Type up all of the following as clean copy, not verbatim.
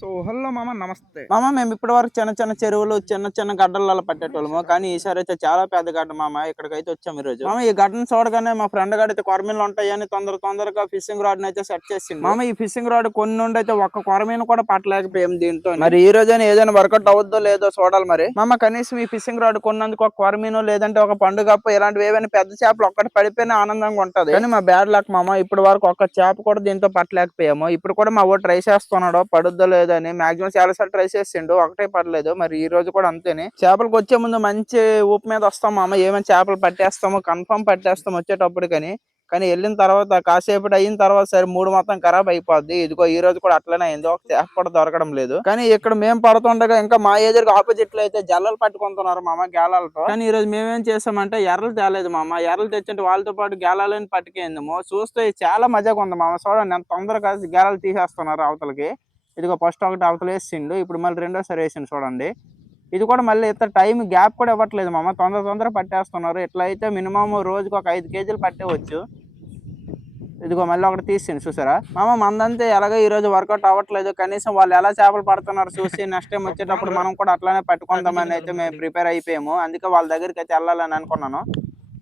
So hello మామ నమస్తే. మామ మేము ఇప్పటి వరకు చిన్న చిన్న చెరువులు చిన్న చిన్న గడ్డలలో పట్టేటోళ్ళము. కానీ ఈసారి అయితే చాలా పెద్ద గడ్డ మామ. ఇక్కడికైతే వచ్చాము ఈరోజు. మామ ఈ గడ్డను చూడగానే మా ఫ్రెండ్ గారు అయితే కొరమీన్లు ఉంటాయని తొందరగా ఫిషింగ్ రాడ్ అయితే సెట్ చేసింది. మామ ఈ ఫిషింగ్ రాడ్ కొన్ని నుండి అయితే ఒక్క కొరమీను కూడా పట్టలేకపోయాం దీంతో. మరి ఈ రోజైనా ఏదైనా వర్కౌట్ అవుద్దో లేదో చూడాలి మరి. మామ కనీసం ఈ ఫిషింగ్ రాడ్ కొన్నందుకు ఒక కొరమీను లేదంటే ఒక పండుగప్ప ఇలాంటివి ఏవైనా పెద్ద చేపలు ఒక్కటి పడిపోయినా ఆనందంగా ఉంటది. కానీ మా బ్యాడ్ లక్ మామ ఇప్పటి వరకు ఒక్క చేప కూడా దీంతో పట్టలేకపోయాము. ఇప్పుడు కూడా మా ఊరు ట్రై చేస్తున్నాడు పడుద్దో లేదని. మాక్సిమం చాలా సార్లు ట్రై చేసిండు, ఒకటే పడలేదు. మరి ఈ రోజు కూడా అంతేనే. చేపలకు వచ్చే ముందు మంచి ఊపు మీద వస్తాం మామ, ఏమైనా చేపలు పట్టేస్తాము కన్ఫర్మ్ పట్టేస్తాం వచ్చేటప్పుడు. కానీ వెళ్ళిన తర్వాత కాసేపు అయిన తర్వాత సరే మూడు మొత్తం ఖరాబ్ అయిపోద్ది. ఇదిగో ఈ రోజు కూడా అట్లనే అయింది, ఒక చేప కూడా దొరకడం లేదు. కానీ ఇక్కడ మేము పడుతుండగా ఇంకా మా ఎదురుగా ఆపోజిట్ లో అయితే జల్లలు పట్టుకుంటున్నారు మామ గేలాలతో. కానీ ఈ రోజు మేమేం చేసామంటే ఎర్రలు తేలేదు మామ. ఎర్రలు తెచ్చింటే వాళ్ళతో పాటు గేలాలని పట్టుకేందాము. చూస్తే చాలా మజాగా ఉంది మామ. చూడండి ఎంత తొందరగా గేలాలు తీసేస్తున్నారు అవతలకి. ఇదిగో ఫస్ట్ ఒకటి అవతల వేసిండు, ఇప్పుడు మళ్ళీ రెండోసారి వేసిండు చూడండి. ఇది కూడా మళ్ళీ ఇంత టైం గ్యాప్ కూడా ఇవ్వట్లేదు మామ, తొందర పట్టేస్తున్నారు. ఇట్లా అయితే మినిమం రోజుకి ఒక 5 కేజీలు పట్టేవచ్చు. ఇదిగో మళ్ళీ ఒకటి తీసిండు చూసారా మామ. మందంతే ఎలాగో ఈ రోజు వర్కౌట్ అవ్వట్లేదు. కనీసం వాళ్ళు ఎలా చేపలు పడుతున్నారు చూసి నెక్స్ట్ టైం వచ్చేటప్పుడు మనం కూడా అట్లానే పట్టుకుందామని అయితే మేము ప్రిపేర్ అయిపోయాము. అందుకే వాళ్ళ దగ్గరికి అయితే వెళ్ళాలని అనుకున్నాను.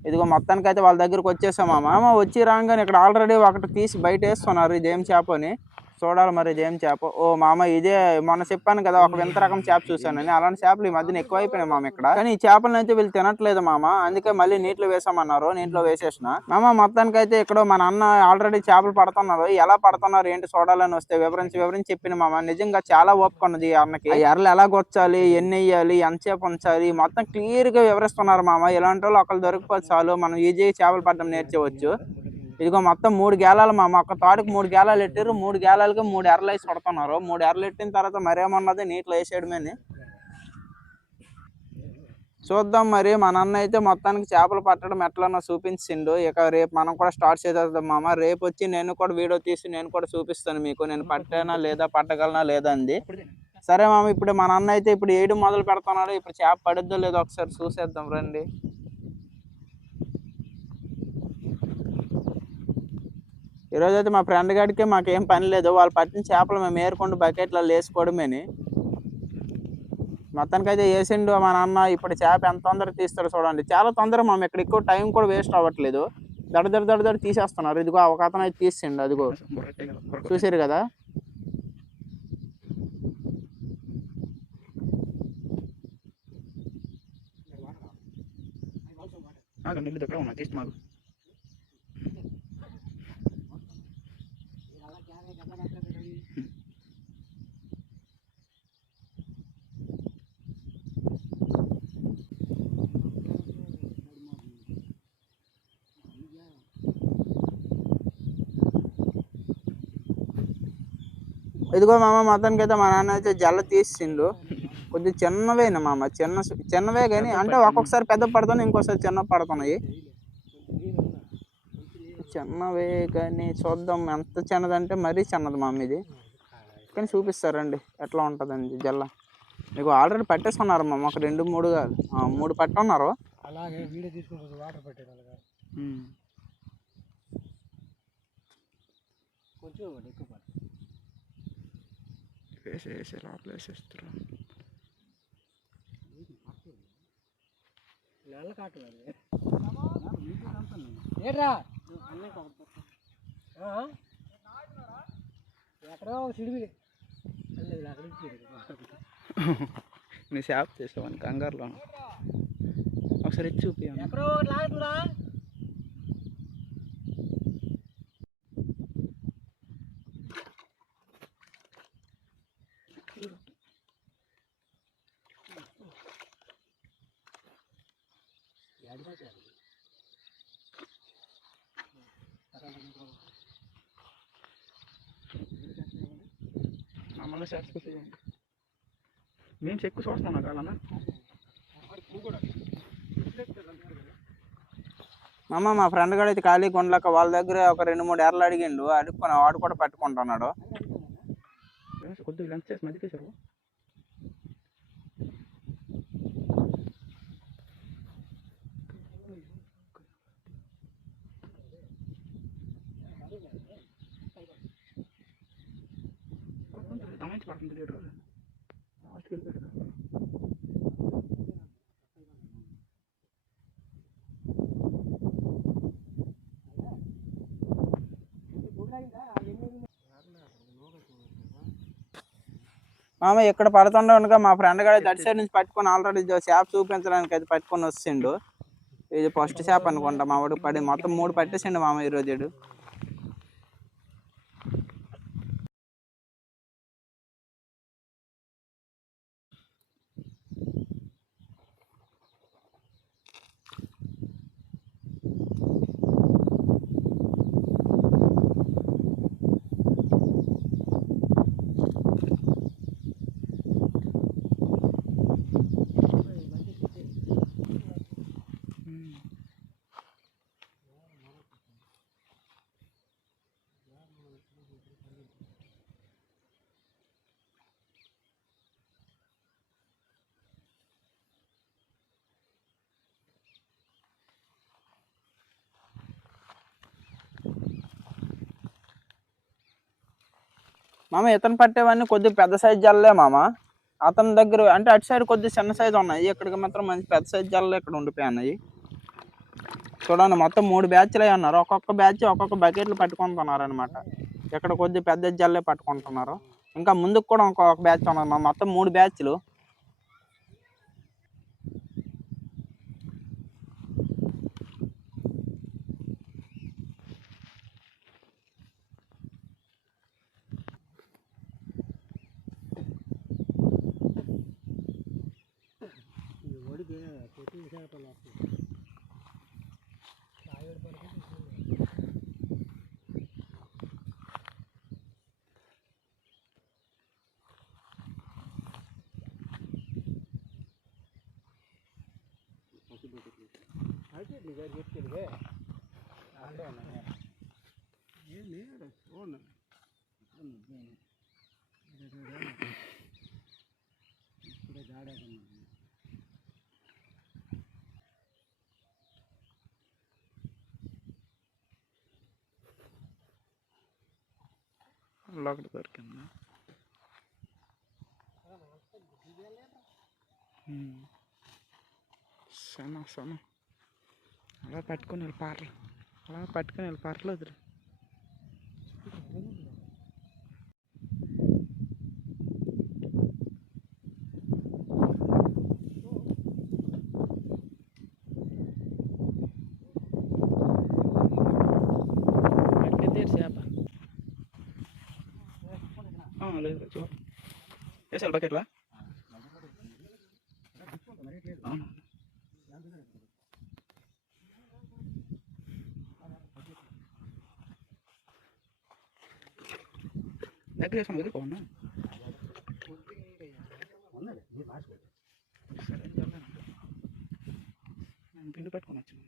ఇదిగో మొత్తానికి అయితే వాళ్ళ దగ్గరికి వచ్చేసాం మామ. వచ్చి రాగానే ఇక్కడ ఆల్రెడీ ఒకటి తీసి బయట వేస్తున్నారు. ఇదేం చేప అని చూడాలి మరి, ఇదేం చేప. ఓ మామ ఇదే మొన్న చెప్పాను కదా ఒక వింత రకం చేప చూసానని, అలాంటి చేపలు ఈ మధ్యన ఎక్కువైపోయినాయి మామ ఇక్కడ. కానీ ఈ చేపలను అయితే వీళ్ళు తినట్లేదు మామ, అందుకే మళ్ళీ నీటిలో వేసామన్నారు. నీటిలో వేసేసిన మామ. మొత్తానికి అయితే ఇక్కడ మన అన్న ఆల్రెడీ చేపలు పడుతున్నారు. ఎలా పడుతున్నారు ఏంటి చూడాలని వస్తే వివరించి చెప్పిన మామ. నిజంగా చాలా ఓపిక ఉన్నది ఈ అన్నకి. ఎర్రలు ఎలా గొచ్చాలి, ఎన్ని వేయాలి, ఎంతసేపు ఉంచాలి మొత్తం క్లియర్ గా వివరిస్తున్నారు మామ. ఇలాంటి వాళ్ళు ఒకళ్ళు దొరికిపోతే చాలు మనం ఈజీగా చేపలు పట్టడం నేర్చుకోవచ్చు. ఇదిగో మొత్తం 3 గేలాలు మామ. ఒక తాడుకు 3 గేలాలు ఎట్టారు. 3 గేలాలకి 3 ఎర్రలు వేసి కొడుతున్నారు. 3 ఎర్రలు ఎట్టిన తర్వాత మరేమన్నది నీటిలో వేసేయడమేని. చూద్దాం మరి. మా నాన్న అయితే మొత్తానికి చేపలు పట్టడం ఎట్లనో చూపించిండు. ఇక రేపు మనం కూడా స్టార్ట్ చేద్దాం మామ. రేపు వచ్చి నేను కూడా వీడియో తీసి నేను కూడా చూపిస్తాను మీకు, నేను పట్టానా లేదా పట్టగలనా లేదా అంది. సరే మామ. ఇప్పుడు మా నాన్న అయితే ఇప్పుడు వేయడం మొదలు పెడుతున్నాడు. ఇప్పుడు చేప పడుద్దో లేదో ఒకసారి చూసేద్దాం రండి. ఈరోజు అయితే మా ఫ్రెండ్ గాడికి మాకేం పని లేదు, వాళ్ళు పట్టిన చేపలు మేము ఏరుకుంటూ బకెట్లో వేసుకోవడమేని. మొత్తానికి అయితే వేసిండు మా నాన్న. ఇప్పుడు చేప ఎంత తొందరగా తీస్తారో చూడండి. చాలా తొందరగా మేము ఇక్కడ ఎక్కువ టైం కూడా వేస్ట్ అవ్వట్లేదు. దడ తీసేస్తున్నారు. ఇదిగో ఒక అతను అయితే తీసిండు, అదిగో చూసారు కదా. ఇదిగో మామ. మొత్తానికి అయితే మా నాన్న అయితే జల్ల తీసిండు. కొద్దిగా చిన్నవేనా మామ, చిన్నవే కానీ అంటే ఒక్కొక్కసారి పెద్ద పడుతున్నాయి, ఇంకోసారి చిన్న పడుతున్నాయి. చిన్నవే కానీ చూద్దాం ఎంత చిన్నదంటే మరీ చిన్నది మామ ఇది. కానీ చూపిస్తారండి ఎట్లా ఉంటుందండి జల్ల. మీకు ఆల్రెడీ పట్టేసుకున్నారు మామ. ఒక 2 3 కాదు 3 పట్టున్నారు. అలాగే వీడియో తీసుకుంటుంది వాటర్ పట్టేది అలాగా. కొంచెం ఎక్కువ వేసేసి లోపల వేసేస్తారు. నెల కాటు ఏట్రా ఎక్కడో సిడివి నీ షాప్ చేసావని కంగారులో ఒకసారి చూపి. ఎక్కడో లాగుతుందా. మేము చెక్కు చూస్తాను కాలన్నా మామ. మా ఫ్రెండ్ గారు అయితే ఖాళీ కొండలక వాళ్ళ దగ్గర ఒక 2 3 ఎర్రలు అడిగిండు. అడుక్కుని వాడు కూడా పట్టుకుంటున్నాడు. కొద్దిగా లంచ్ చేసి మధ్య తీసారు. పడుతుంది మామ ఇక్కడ పడుతుండగా మా ఫ్రెండ్ గారు అటు సైడ్ నుంచి పట్టుకొని ఆల్రెడీ చేప చూపించడానికి అయితే పట్టుకొని వస్తుండు. ఇది ఫస్ట్ చేప అనుకుంటా మా వాడు పడి మొత్తం 3 పట్టేసిండు మామ ఈరోజు. మామ ఇతను పట్టేవన్నీ కొద్దిగా పెద్ద సైజ్ జల్లే మామ. అతని దగ్గర అంటే అటు సైడ్ కొద్దిగా చిన్న సైజు ఉన్నాయి, ఇక్కడికి మాత్రం మంచి పెద్ద సైజ్ జల్లే ఇక్కడ ఉండిపోయినాయి. చూడండి మొత్తం 3 బ్యాచ్లు అన్నారు. ఒక్కొక్క బ్యాచ్ ఒక్కొక్క బకెట్లు పట్టుకుంటున్నారు అనమాట. ఇక్కడ కొద్దిగా పెద్ద జల్లే పట్టుకుంటున్నారు. ఇంకా ముందుకు కూడా ఇంకొక బ్యాచ్ ఉన్నది, మొత్తం 3 బ్యాచ్లు. ఒకటి దొరికింది. సన్న అలా పట్టుకొని వెళ్ళి పాటలు, అలా పట్టుకొని వెళ్ళి పాటలు వదిలి. లేదు వేసాలి బకెట్లా. అవును దగ్గర వేసాను వదిలిపోన్నా. సరే నేను పిండి పెట్టుకొని వచ్చాను.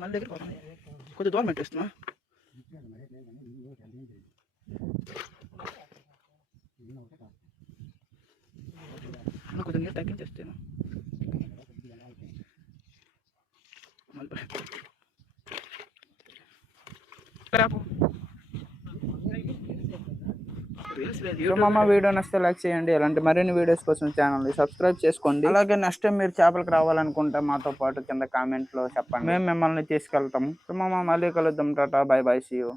మన దగ్గర కొద్దిగా దూరం పెట్టేస్తున్నా. కొద్దిగా నీరు తగ్గించేస్తాను. మామ వీడియో నచ్చితే లైక్ చేయండి. అలాంటి మరిన్ని వీడియోస్ కోసం ఛానల్ని సబ్స్క్రైబ్ చేసుకోండి. అలాగే నెక్స్ట్ టైం మీరు చేపలకు రావాలనుకుంటే మాతో పాటు కింద కామెంట్లో చెప్పండి, మేము మిమ్మల్ని తీసుకెళ్తాము. మామ మళ్ళీ కలుద్దాం. Tata bye bye, see you.